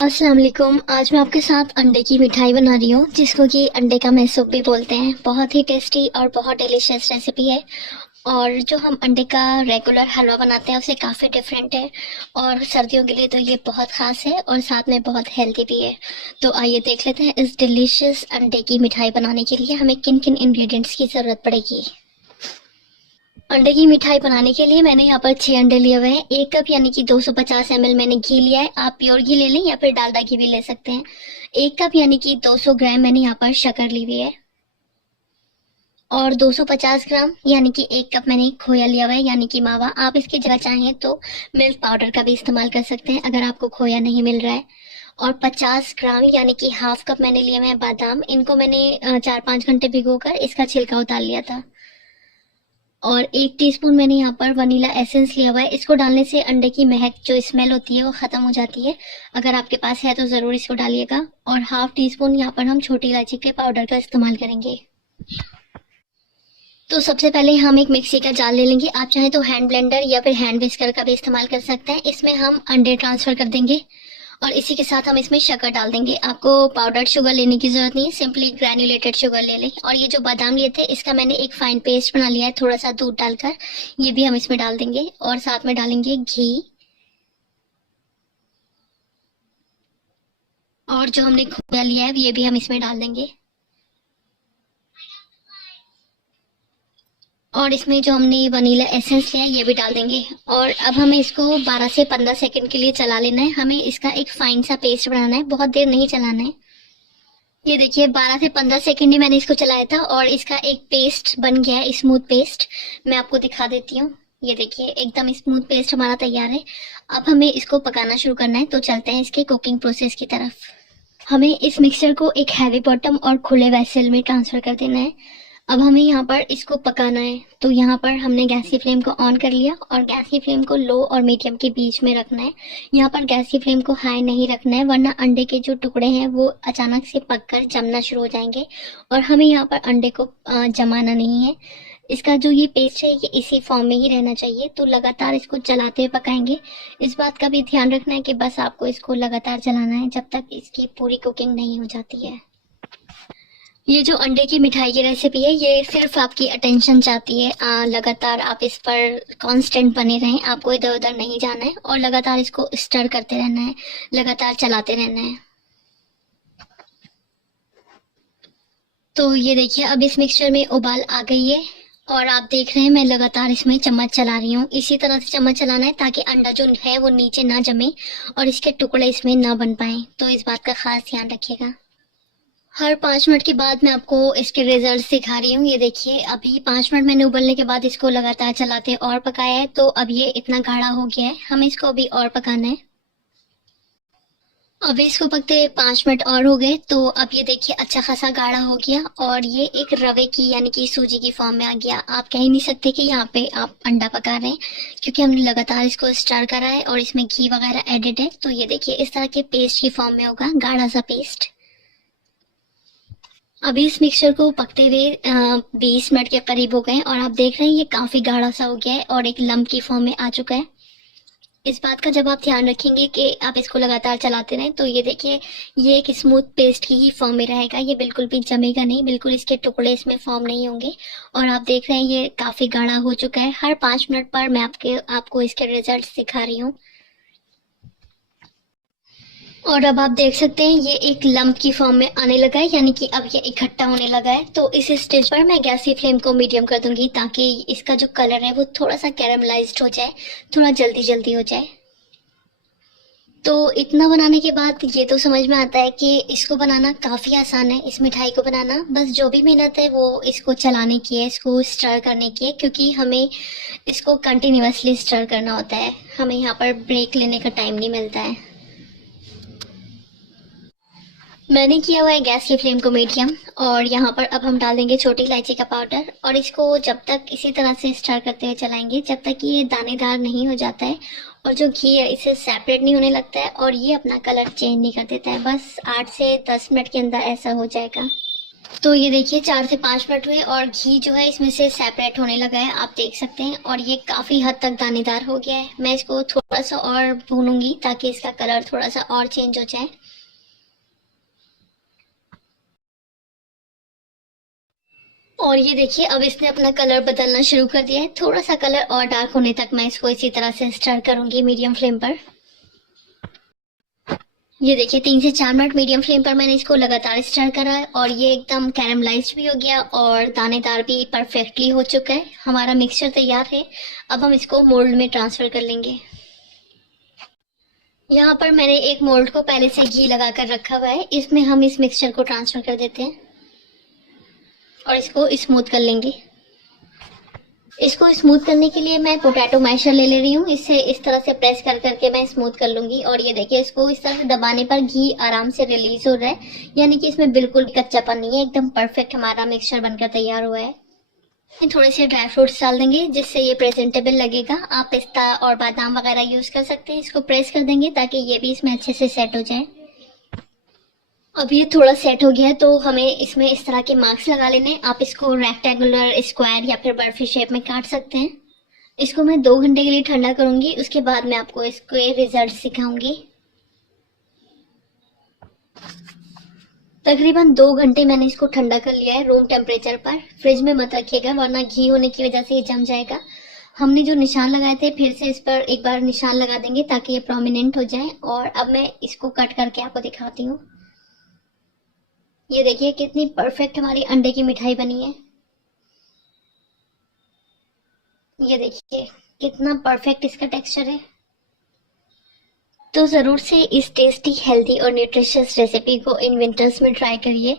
अस्सलाम वालेकुम। आज मैं आपके साथ अंडे की मिठाई बना रही हूँ, जिसको कि अंडे का मैसूब भी बोलते हैं। बहुत ही टेस्टी और बहुत डिलीशियस रेसिपी है। और जो हम अंडे का रेगुलर हलवा बनाते हैं उससे काफ़ी डिफरेंट है। और सर्दियों के लिए तो ये बहुत ख़ास है और साथ में बहुत हेल्दी भी है। तो आइए देख लेते हैं इस डिलीशियस अंडे की मिठाई बनाने के लिए हमें किन किन इंग्रेडिएंट्स की ज़रूरत पड़ेगी। अंडे की मिठाई बनाने के लिए मैंने यहाँ पर 6 अंडे लिए हुए हैं। 1 कप यानी कि 250 ml मैंने घी लिया है। आप प्योर घी ले लें या फिर डालडा घी भी ले सकते हैं। 1 कप यानी कि 200 ग्राम मैंने यहाँ पर शक्कर ली हुई है। और 250 ग्राम यानी कि 1 कप मैंने खोया लिया हुआ है, यानी कि मावा। आप इसकी जगह चाहें तो मिल्क पाउडर का भी इस्तेमाल कर सकते हैं अगर आपको खोया नहीं मिल रहा है। और 50 ग्राम यानी कि हाफ कप मैंने लिए हुए हैं बादाम। इनको मैंने 4-5 घंटे भिगोकर इसका छिलका उतार लिया था। और 1 टीस्पून मैंने यहाँ पर वनीला एसेंस लिया हुआ है। इसको डालने से अंडे की महक जो स्मेल होती है वो ख़त्म हो जाती है। अगर आपके पास है तो ज़रूर इसको डालिएगा। और हाफ टी स्पून यहाँ पर हम छोटी इलायची के पाउडर का इस्तेमाल करेंगे। तो सबसे पहले हम एक मिक्सी का जार ले लेंगे। आप चाहें तो हैंड ब्लेंडर या फिर हैंड विस्कर का भी इस्तेमाल कर सकते हैं। इसमें हम अंडे ट्रांसफ़र कर देंगे और इसी के साथ हम इसमें शक्कर डाल देंगे। आपको पाउडर्ड शुगर लेने की ज़रूरत नहीं है, सिंपली ग्रैन्युलेटेड शुगर ले लें। और ये जो बादाम लिए थे इसका मैंने एक फाइन पेस्ट बना लिया है थोड़ा सा दूध डालकर। ये भी हम इसमें डाल देंगे और साथ में डालेंगे घी। और जो हमने खोया लिया है ये भी हम इसमें डाल देंगे। और इसमें जो हमने वनीला एसेंस लिया है ये भी डाल देंगे। और अब हमें इसको 12 से 15 सेकंड के लिए चला लेना है। हमें इसका एक फाइन सा पेस्ट बनाना है, बहुत देर नहीं चलाना है। ये देखिए 12 से 15 सेकंड ही मैंने इसको चलाया था और इसका एक पेस्ट बन गया है, स्मूथ पेस्ट। मैं आपको दिखा देती हूँ। ये देखिए एकदम स्मूथ पेस्ट हमारा तैयार है। अब हमें इसको पकाना शुरू करना है, तो चलते हैं इसके कुकिंग प्रोसेस की तरफ। हमें इस मिक्सचर को एक हैवी बॉटम और खुले वेसल में ट्रांसफ़र कर देना है। अब हमें यहाँ पर इसको पकाना है। तो यहाँ पर हमने गैस की फ्लेम को ऑन कर लिया और गैस की फ्लेम को लो और मीडियम के बीच में रखना है। यहाँ पर गैस की फ्लेम को हाई नहीं रखना है, वरना अंडे के जो टुकड़े हैं वो अचानक से पककर जमना शुरू हो जाएंगे। और हमें यहाँ पर अंडे को जमाना नहीं है। इसका जो ये पेस्ट है ये इसी फॉर्म में ही रहना चाहिए। तो लगातार इसको चलाते हुए पकाएंगे। इस बात का भी ध्यान रखना है कि बस आपको इसको लगातार चलाना है जब तक इसकी पूरी कुकिंग नहीं हो जाती है। ये जो अंडे की मिठाई की रेसिपी है ये सिर्फ आपकी अटेंशन चाहती है। लगातार आप इस पर कांस्टेंट बने रहें, आपको इधर उधर नहीं जाना है और लगातार इसको स्टर करते रहना है, लगातार चलाते रहना है। तो ये देखिए अब इस मिक्सचर में उबाल आ गई है और आप देख रहे हैं मैं लगातार इसमें चम्मच चला रही हूँ। इसी तरह से चम्मच चलाना है ताकि अंडा जो है वो नीचे ना जमे और इसके टुकड़े इसमें ना बन पाए। तो इस बात का खास ध्यान रखिएगा। हर 5 मिनट के बाद मैं आपको इसके रिजल्ट दिखा रही हूँ। ये देखिए अभी 5 मिनट मैंने उबलने के बाद इसको लगातार चलाते और पकाया है, तो अब ये इतना गाढ़ा हो गया है। हमें इसको अभी और पकाना है। अभी इसको पकते 5 मिनट और हो गए, तो अब ये देखिए अच्छा खासा गाढ़ा हो गया और ये एक रवे की यानी कि सूजी की फॉर्म में आ गया। आप कह ही नहीं सकते कि यहाँ पे आप अंडा पका रहे हैं, क्योंकि हमने लगातार इसको स्टर करा है और इसमें घी वगैरह एडेड है। तो ये देखिए इस तरह के पेस्ट की फॉर्म में होगा, गाढ़ा सा पेस्ट। अभी इस मिक्सचर को पकते हुए 20 मिनट के करीब हो गए और आप देख रहे हैं ये काफ़ी गाढ़ा सा हो गया है और एक लम्प की फॉर्म में आ चुका है। इस बात का जब आप ध्यान रखेंगे कि आप इसको लगातार चलाते रहें, तो ये देखिए ये एक स्मूथ पेस्ट की ही फॉर्म में रहेगा। ये बिल्कुल भी जमेगा नहीं, बिल्कुल इसके टुकड़े इसमें फॉर्म नहीं होंगे। और आप देख रहे हैं ये काफ़ी गाढ़ा हो चुका है। हर 5 मिनट पर मैं आपको इसके रिजल्ट दिखा रही हूँ। और अब आप देख सकते हैं ये एक लम्प की फॉर्म में आने लगा है, यानी कि अब ये इकट्ठा होने लगा है। तो इस स्टेज पर मैं गैस की फ्लेम को मीडियम कर दूंगी ताकि इसका जो कलर है वो थोड़ा सा कैरमलाइज्ड हो जाए, थोड़ा जल्दी जल्दी हो जाए। तो इतना बनाने के बाद ये तो समझ में आता है कि इसको बनाना काफ़ी आसान है। इस मिठाई को बनाना बस जो भी मेहनत है वो इसको चलाने की है, इसको स्टर करने की है, क्योंकि हमें इसको कंटिन्यूअसली स्टर करना होता है। हमें यहाँ पर ब्रेक लेने का टाइम नहीं मिलता है। मैंने किया हुआ है गैस की फ्लेम को मीडियम और यहाँ पर अब हम डाल देंगे छोटी इलायची का पाउडर और इसको जब तक इसी तरह से स्टर करते हुए चलाएंगे जब तक कि ये दानेदार नहीं हो जाता है और जो घी है इसे सेपरेट नहीं होने लगता है और ये अपना कलर चेंज नहीं कर देता है। बस 8 से 10 मिनट के अंदर ऐसा हो जाएगा। तो ये देखिए 4 से 5 मिनट हुए और घी जो है इसमें से सेपरेट होने लगा है, आप देख सकते हैं। और ये काफी हद तक दानेदार हो गया है। मैं इसको थोड़ा सा और भूनूंगी ताकि इसका कलर थोड़ा सा और चेंज हो जाए। और ये देखिए अब इसने अपना कलर बदलना शुरू कर दिया है। थोड़ा सा कलर और डार्क होने तक मैं इसको इसी तरह से स्टर करूंगी मीडियम फ्लेम पर। ये देखिए 3 से 4 मिनट मीडियम फ्लेम पर मैंने इसको लगातार स्टर करा है और ये एकदम कैरमलाइज्ड भी हो गया और दानेदार भी परफेक्टली हो चुका है। हमारा मिक्सचर तैयार है। अब हम इसको मोल्ड में ट्रांसफर कर लेंगे। यहाँ पर मैंने एक मोल्ड को पहले से घी लगा कर रखा हुआ है, इसमें हम इस मिक्सचर को ट्रांसफर कर देते हैं और इसको स्मूथ कर लेंगे। इसको स्मूथ करने के लिए मैं पोटैटो मैशर ले रही हूँ। इससे इस तरह से प्रेस कर करके मैं स्मूथ कर लूंगी। और ये देखिए इसको इस तरह से दबाने पर घी आराम से रिलीज हो रहा है, यानी कि इसमें बिल्कुल कच्चापन नहीं है। एकदम परफेक्ट हमारा मिक्सचर बनकर तैयार हुआ है। थोड़े से ड्राई फ्रूट्स डाल देंगे जिससे ये प्रेजेंटेबल लगेगा। आप पिस्ता और बादाम वगैरह यूज कर सकते हैं। इसको प्रेस कर देंगे ताकि ये भी इसमें अच्छे से सेट हो जाए। अब ये थोड़ा सेट हो गया है तो हमें इसमें इस तरह के मार्क्स लगा लेने। आप इसको रेक्टेंगुलर, स्क्वायर या फिर बर्फी शेप में काट सकते हैं। इसको मैं 2 घंटे के लिए ठंडा करूंगी, उसके बाद मैं आपको इसके रिजल्ट दिखाऊंगी। तकरीबन 2 घंटे मैंने इसको ठंडा कर लिया है रूम टेम्परेचर पर। फ्रिज में मत रखिएगा वरना घी होने की वजह से ये जम जाएगा। हमने जो निशान लगाए थे फिर से इस पर एक बार निशान लगा देंगे ताकि ये प्रोमिनेंट हो जाए। और अब मैं इसको कट करके आपको दिखाती हूँ। ये देखिए कितनी परफेक्ट हमारी अंडे की मिठाई बनी है। ये देखिए कितना परफेक्ट इसका टेक्सचर है। तो जरूर से इस टेस्टी, हेल्दी और न्यूट्रिशियस रेसिपी को इन विंटर्स में ट्राई करिए।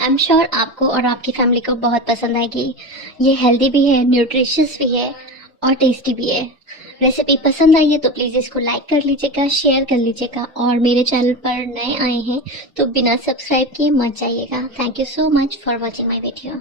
आई एम श्योर आपको और आपकी फैमिली को बहुत पसंद आएगी। ये हेल्दी भी है, न्यूट्रिशियस भी है और टेस्टी भी है। रेसिपी पसंद आई है तो प्लीज़ इसको लाइक कर लीजिएगा, शेयर कर लीजिएगा। और मेरे चैनल पर नए आए हैं तो बिना सब्सक्राइब किए मत जाइएगा। Thank you so much for watching my video.